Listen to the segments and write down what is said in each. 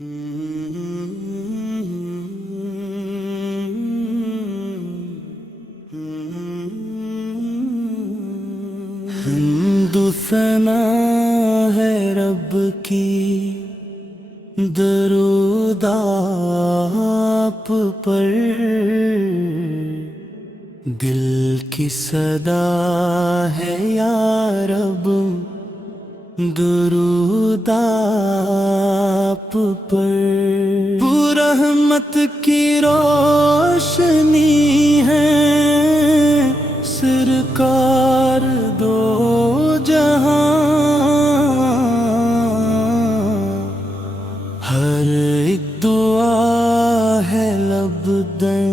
حمد ثنا ہے رب کی، درود آپ پر، دل کی صدا ہے یا رب، درود آپ پر۔ وہ رحمت کی روشنی ہے، سرکار دو جہاں، ہر ایک دعا ہے لب در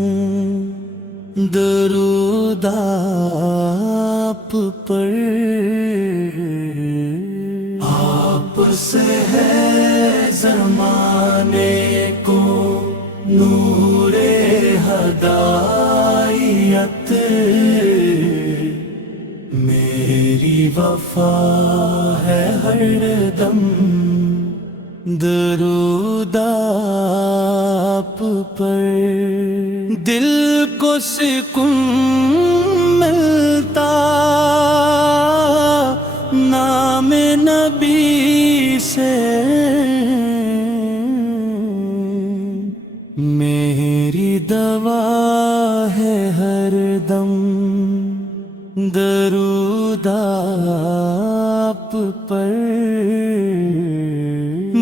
درود آپ پر۔ آپ سے ہے زمانے کو نور ہدایت، میری وفا ہے ہر دم درود آپ پر۔ دل کو سکون ملتا نام نبی سے، میری دوا ہے ہر دم درود آپ پر۔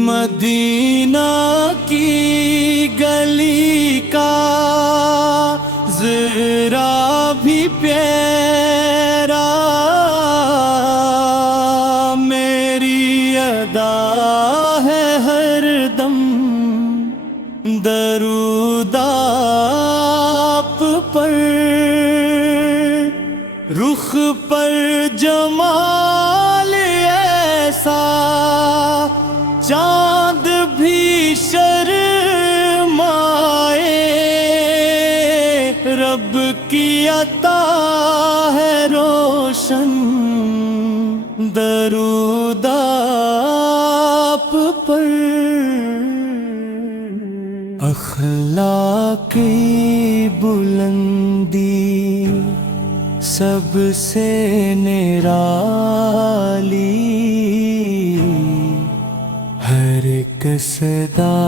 مدینہ کی گلی کا ذرا بھی پیرا، میری ادا ہے ہر دم درود آپ پر۔ رخ پر جمال ایسا چاند بھی شرمائے، رب کی عطا ہے روشن درود آپ پر۔ اخلاق کی بلندی سب سے نرالی، ہر ایک صدا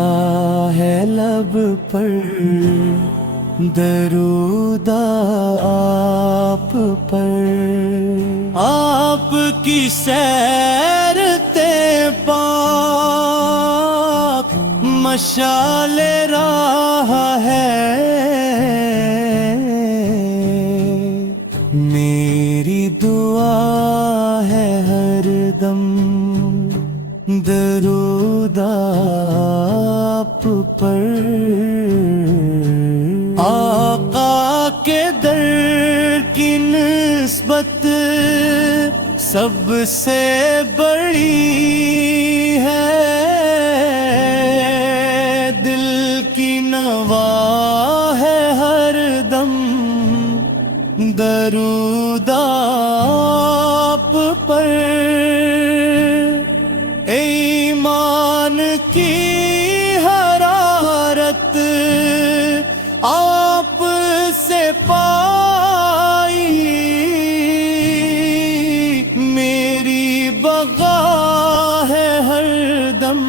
ہے لب پر درود آپ پر۔ آپ کی سیرتے پاک مشعل راہ ہے، میری دعا ہے ہر دم درود آپ پر۔ آقا کے در کی نسبت سب سے بڑی ہے، دل کی نوا ہے ہر دم درود آپ پر۔ ایمان کی حرارت آپ سے پائی، میری بقا ہے ہر دم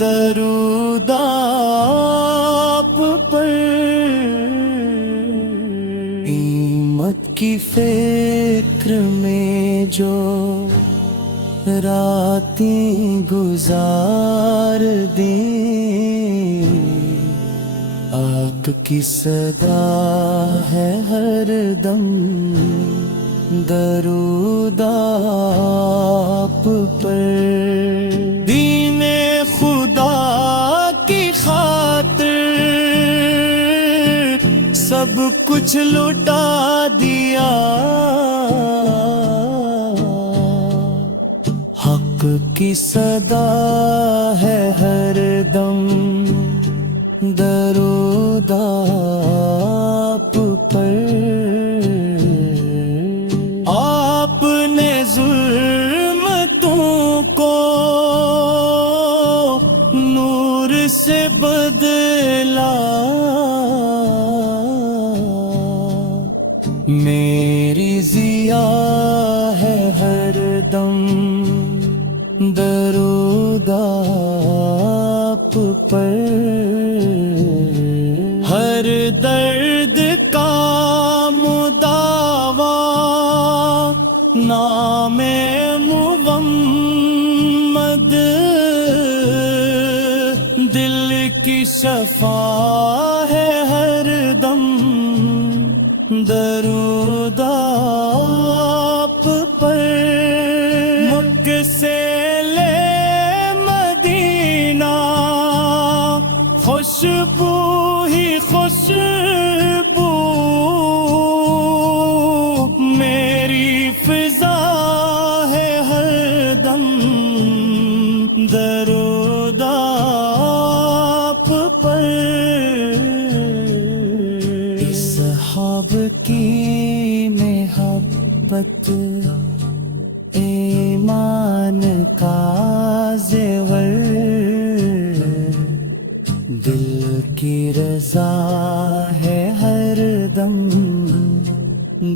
درود آپ پر۔ قیامت کی فکر میں جو راتیں گزار دیں، آپ کی صدا ہے ہر دم درود آپ پر۔ دین خدا کی خاطر سب کچھ لٹا دیا، حق کی صدا ہے ہر دم درود آپ پر۔ آپ نے ظلمتوں کو نور سے بدلا میری ضیا ہے ہر دم درود آپ پر ہر درد کا مداوا نام محمد دل کی شفا ہے ہر دم درود آپ پر مکہ سے لے مدینہ خوشبو ہی خوشبو میری فضا ہے ہر دم درود آپ پر اصحاب کی محبت ایمان کا زیور دل کی رضا ہے ہر دم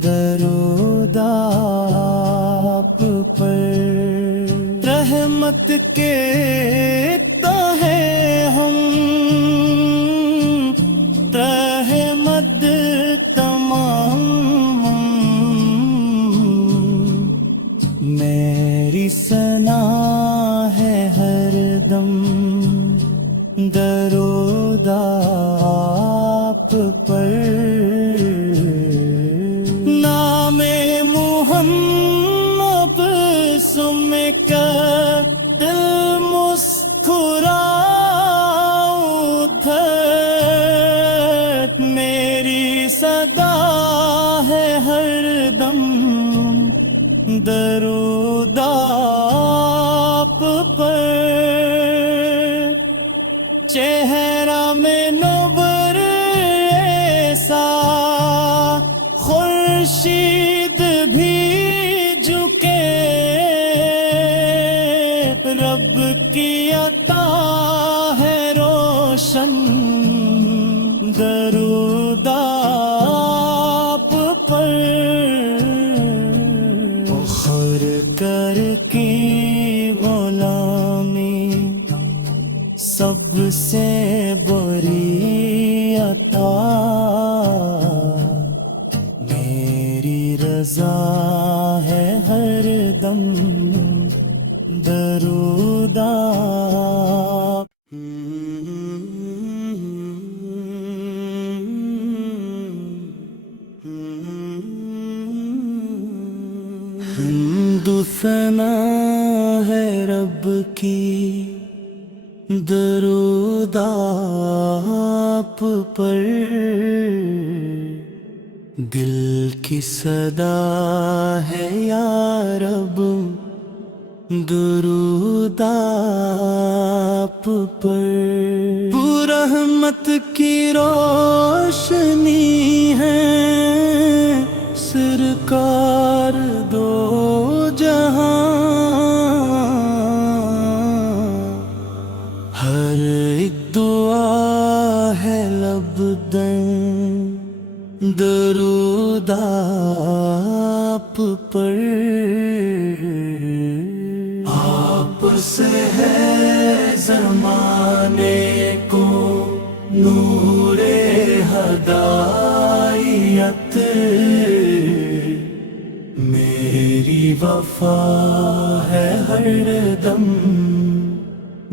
درود آپ پر رحمت کے تہے ہم رحمت تمام میری ثنا ہے ہر دم درود آپ پر نام محمد سم کر دل مسکرا اٹھت میری صدا ہے ہر دم درود آپ پر چہرہ میں نور ایسا خورشید بھی جھکے رب کی عطا ہے روشن درود آپ پر فخر کر کی غلامی سب سے بری عطا میری رضا ہے ہر دم درود آپ حمد و ثنا ہے رب کی درود آپ پر دل کی صدا ہے یا رب درود آپ پر رحمت کی روشنی ہے سرکار دو جہاں ہر ایک دعا ہے لب در درود آپ پر آپ سے ہے زمانے کو نور ہدایت میری وفا ہے ہر دم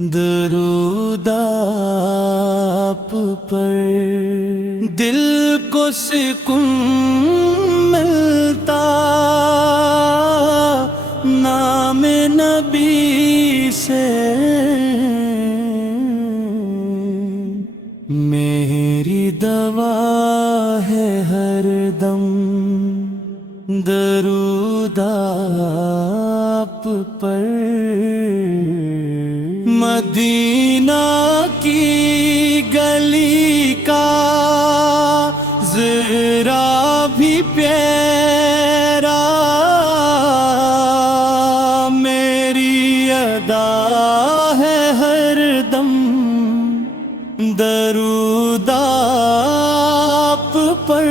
درود آپ پر دل کو سکون ملتا نام نبی سے میری دوا ہے ہر دم درود آپ پر مدینہ کی گلی کا ذرا بھی پیرا میری ادا ہے ہر دم درود آپ پر،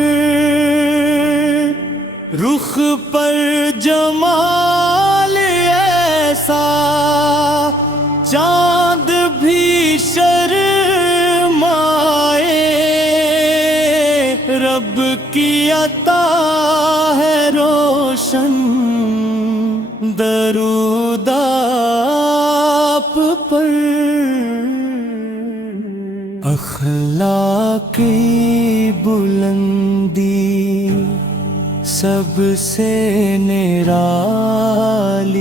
رخ پر جمال ایسا چاند بھی شرمائے، رب کی عطا ہے روشن، درود آپ پر۔ اخلاق کی بلندی سب سے نرالی،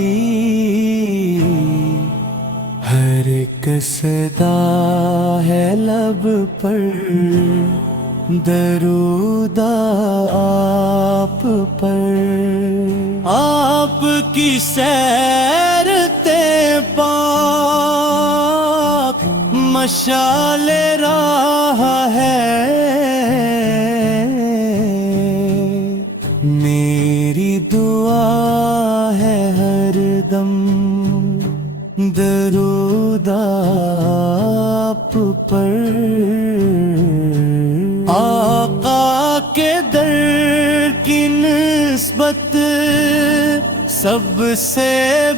ہر ایک صدا ہے لب پر، درود آپ پر۔ آپ کی سیرتے پاک مشعل راہ ہے، میری دعا ہے ہر دم، درود آپ پر۔ آقا کے در کی نسبت سب سے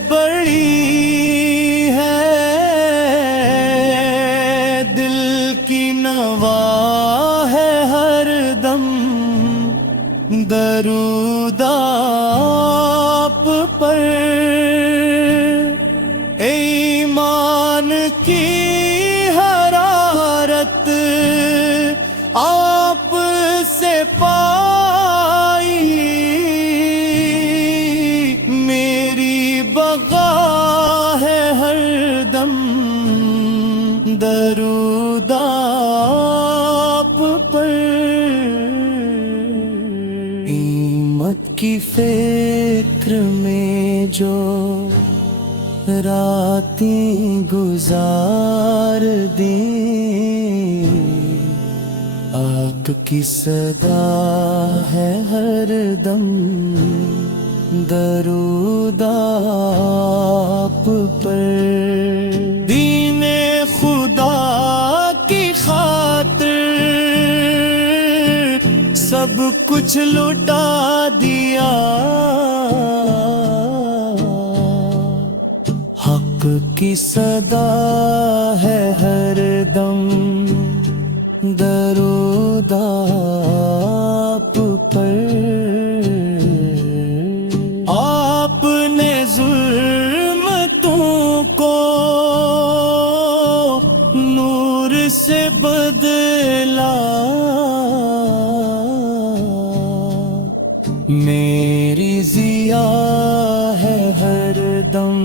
بڑی ہے، دل کی نوا ہے ہر دم، درود آپ پر۔ ایمان کی حرارت آپ سے پائی، میری بغا ہے ہر دم، درود آپ پر۔ قیامت کی فکر میں جو راتیں گزار دیں، آپ کی صدا ہے ہر دم، درود آپ پر۔ دین خدا کی خاطر سب کچھ لٹا دیا، حق کی صدا ہے ہر دم، درود آپ پر۔ آپ نے ظلمتوں کو نور سے بدلا، میری ضیا ہے ہر دم،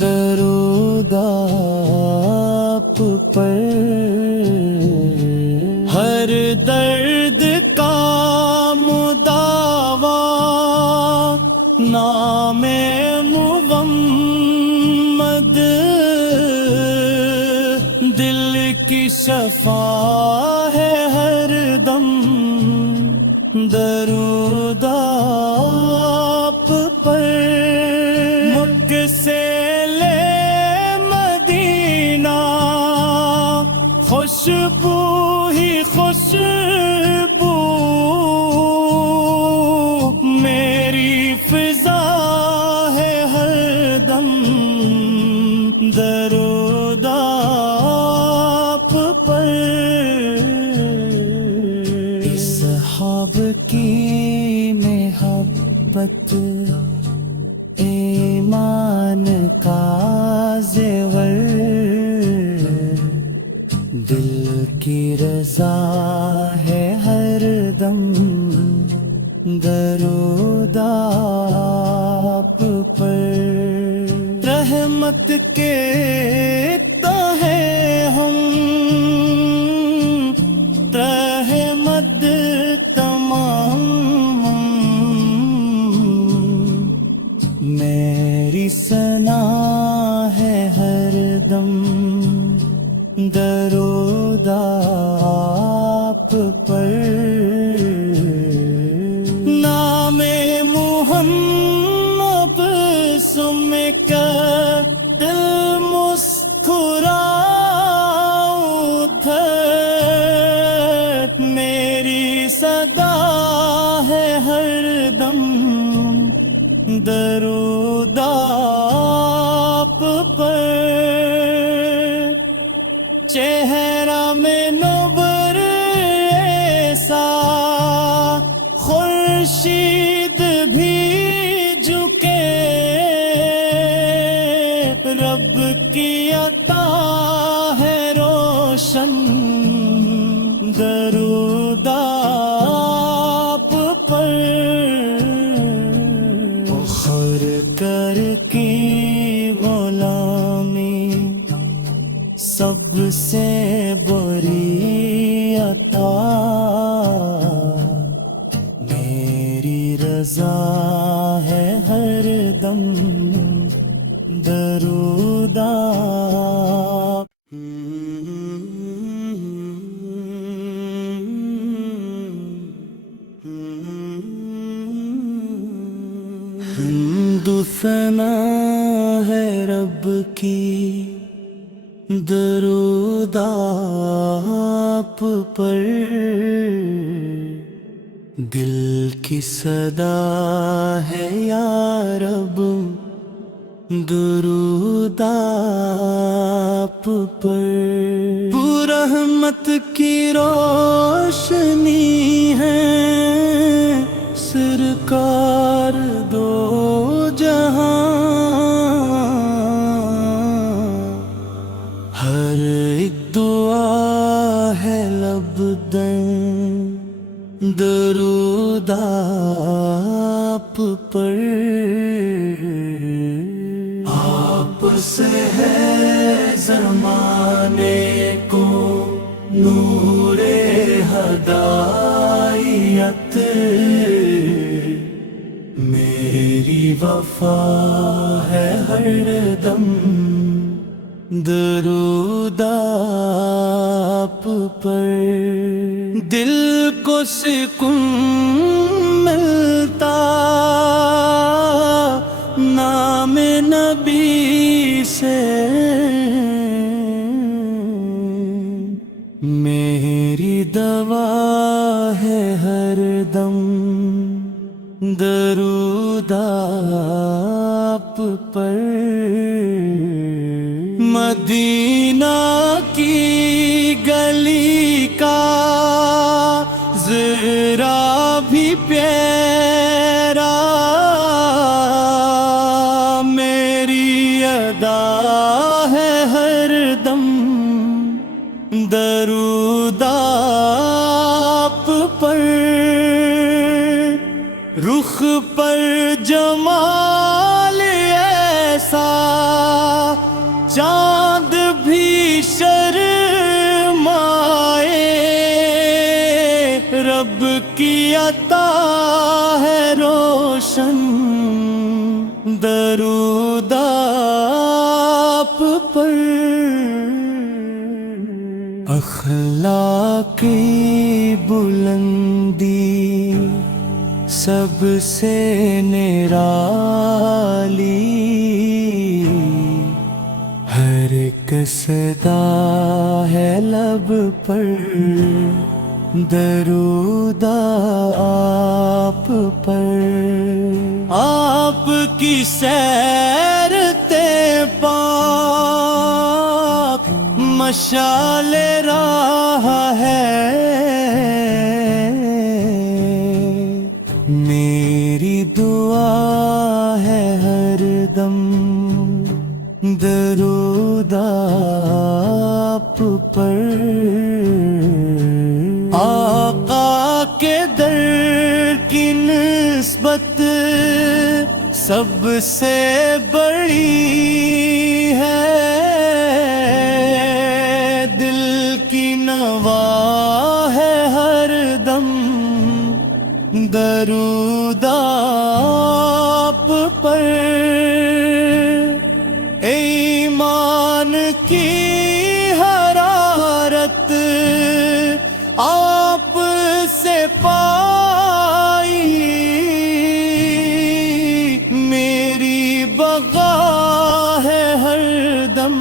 درود آپ پر۔ ہر درد کا مداوا نام محمد، دل کی شفا ہے ہر دم، درود آپ پر۔ مکہ سے لے مدینہ خوشبو ہی خوشبو، میری فضا ہے ہر دم، درود آپ پر۔ اصحاب کی محبت ایمان کا زیور، دل کی رضا ہے ہر دم، درود آپ پر۔ رحمت کے تہے ہم، رحمت تمام، میری ثنا ہے ہر دم، درود آپ پر۔ نام محمد سن کر دل مسکراؤ، درود آپ پر چہرہ میں نور ایسا خورشید بھی جھکے رب کی عطا ہے روشن درود آپ پر فخر کر کی غلامی سب سے بڑی عطا میری رضا ہے ہر دم درود آپ حمد و ثنا ہے رب کی درود آپ پر دل کی صدا ہے یا رب درود آپ پر رحمت کی روشنی ہے سرکار دو جہاں ہر ایک دعا ہے لب در درود آپ پر آپ سے ہے زمانے کو نور ہدایت میری وفا ہے ہر دم درود آپ پر دل کو سکون ملتا نام نبی سے میری دوا ہے ہر دم درود آپ پر مدینہ کی گلی کا ذرا بھی پیرا میری ادا ہے ہر دم درود آپ پر رخ پر جمال ایسا چاند بھی شرمائے رب کی عطا ہے روشن درود آپ پر اخلاق کی بلندی سب سے نرالی ہر ایک صدا ہے لب پر درود آپ پر آپ کی سیرتے پاک مشعل راہ ہے میری دعا ہے ہر دم درود آپ پر آقا کے در کی نسبت سب سے بڑی ہے دل کی نوا ہے ہر دم درود آپ پر ایمان کی حرارت آپ سے پائی میری بغا ہے ہر دم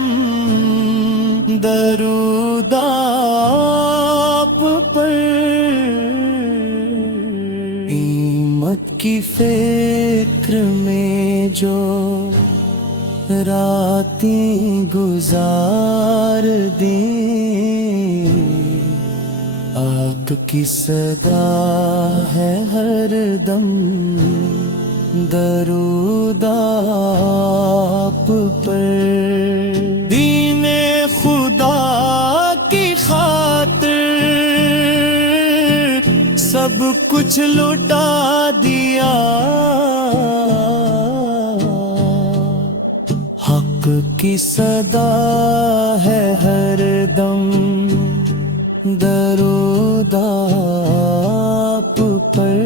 درود آپ پر کی فکر میں جو راتیں گزار دیں، آپ کی صدا ہے ہر دم، درود آپ پر۔ دین خدا کی خاطر سب کچھ لٹا دیا، حق کی صدا ہے ہر دم، درود آپ پر۔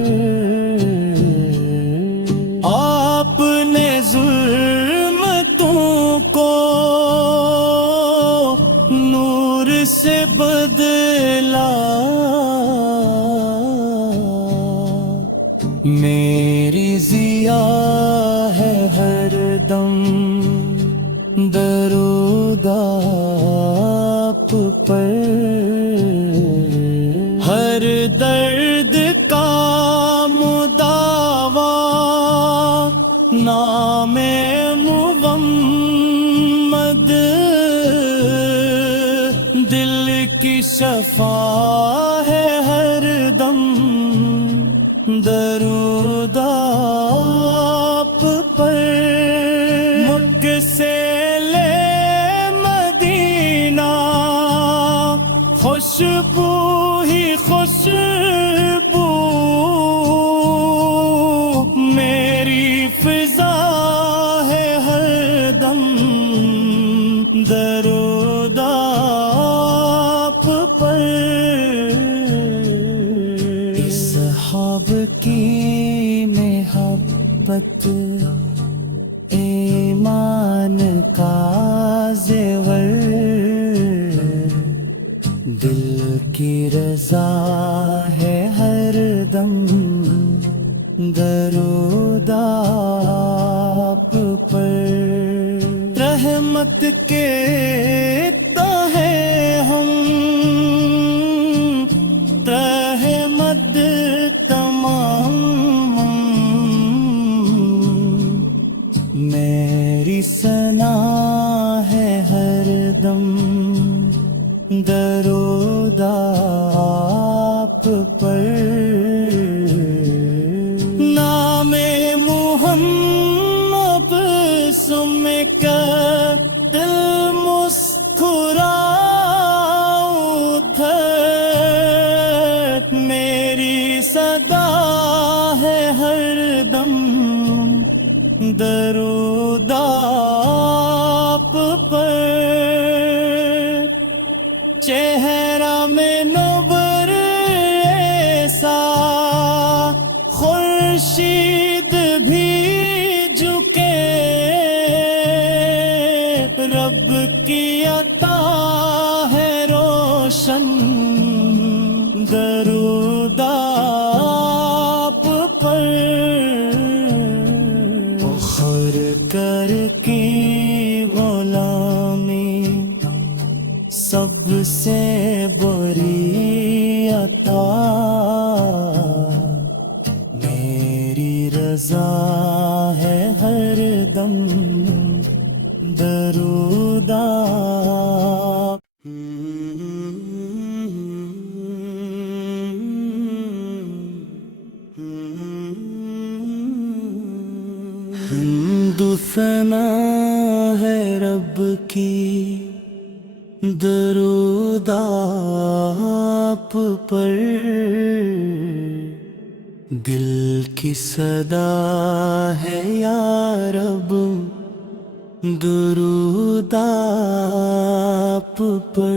آپ نے ظلمتوں کو نور سے بدلا، میری ضیا ہے ہر دم، درود آپ پر۔ ہر درد کا مداوا نام محمد، دل کی شفا ہے ہر دم، درود آپ پر۔ مکہ سے لے مدینہ خوشبو ہی خوشبو، میری فضا ہے ہر دم، درود آپ پر۔ اصحاب کی محبت ایمان کا زیور، دل کی رضا ہے ہر دم، درود آپ پر۔ رحمت کے تہے ہم، رحمت تمام، میری ثنا ہے ہر دم، درود آپ پر۔ نام محمد سم کر دل مسکرا اٹھت، میری صدا ہے ہر دم، درود آپ پر۔ چہرہ میں نور ایسا خورشید بھی جھکے، رب کی عطا ہے روشن، درود آپ پر۔ فخر کر کی غلامی سب سے بری عطا، میری رضا ہے ہر دم، درود آپ۔ حمد و ثنا ہے رب کی، درود آپ پر۔ دل کی صدا ہے یا رب، درود آپ پر۔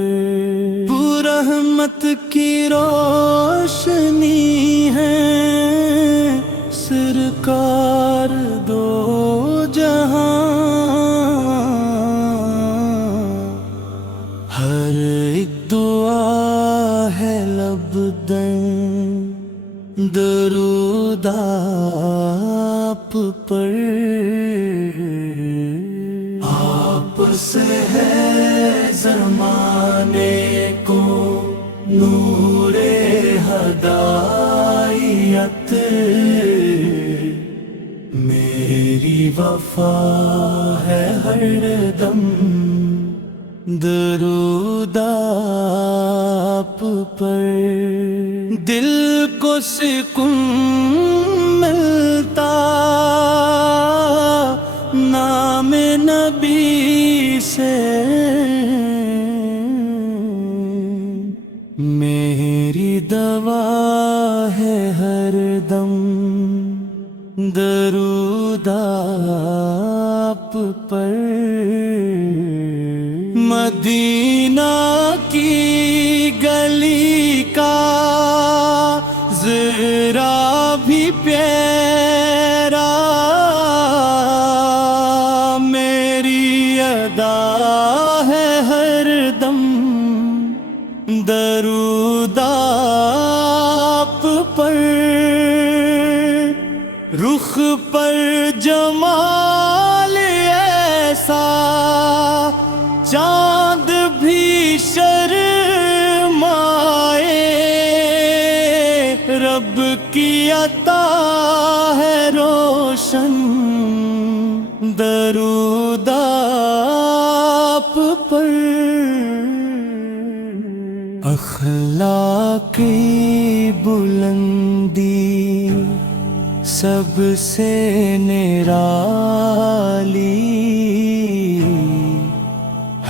تو رحمت کی روشنی ہے، سرکار دو جہاں، ہر ایک دعا ہے لب در، درود آپ پر۔ آپ سے ہے زمانے کو نور ہدایت، وفا ہے ہر دم، درود آپ پر دل کو سکون ملتا، نام نبی سے میری دوا ہے ہر دم، درود آپ پر مدینہ کی گلی کا ذرا بھی پیرا میری ادا ہے ہر دم، درود آپ پر رخ پر جمال ایسا چاند بھی شرمائے، رب کی عطا ہے روشن، درود آپ پر اخلاق کی بلندی سب سے نرالی،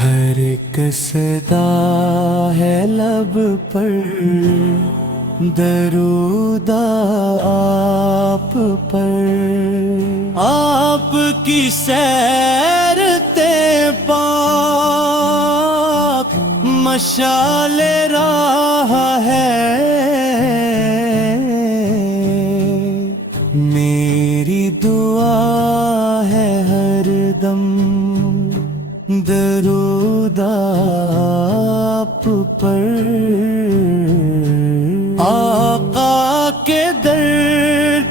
ہر ایک صدا ہے لب پر، درود آپ پر آپ کی سیرتے پاک مشعل راہ ہے، میری دعا ہے ہر دم، درود آپ پر آقا کے در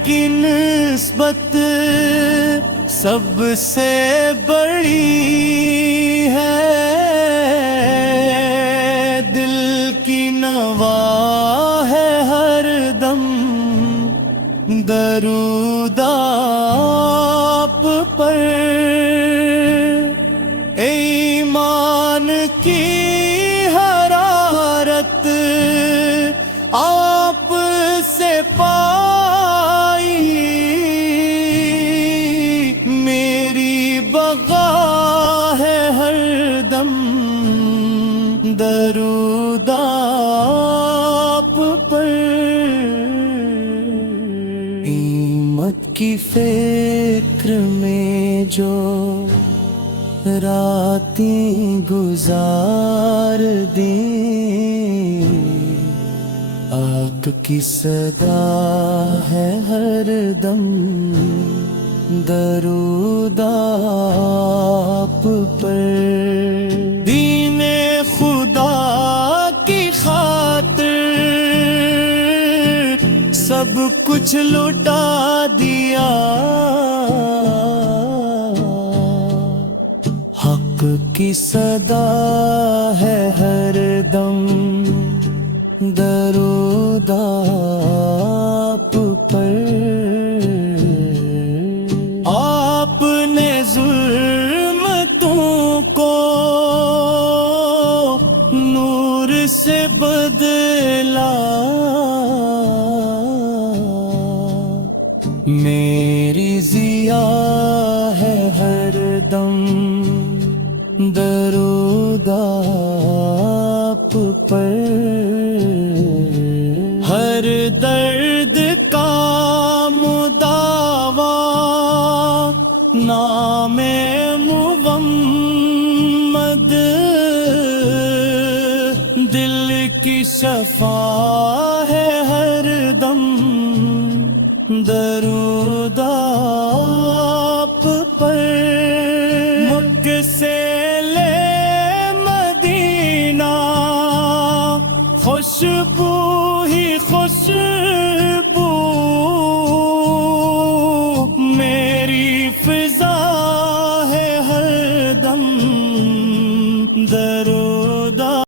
کی نسبت سب سے بڑی ہے، دل کی نوا ہے ہر دم، درود آپ پر ایمان کی حرارت آپ سے پائی، میری بقا ہے ہر دم، درود آپ پر قیامت کی فکر میں جو راتیں گزار دیں، آگ کی صدا ہے ہر دم، درود آپ پر دین خدا کی خاطر سب کچھ لٹا دیا، حق کی صدا ہے ہر دم، درود آپ پر آپ نے ظلمتوں کو نور سے بدلا، میری ضیا ہے ہر دم، درود آپ پر ہر درد کا مداوا نام محمد، دل کی شفا ہے ہر دم، درود آپ پر مکہ سے لے مدینہ خوشبو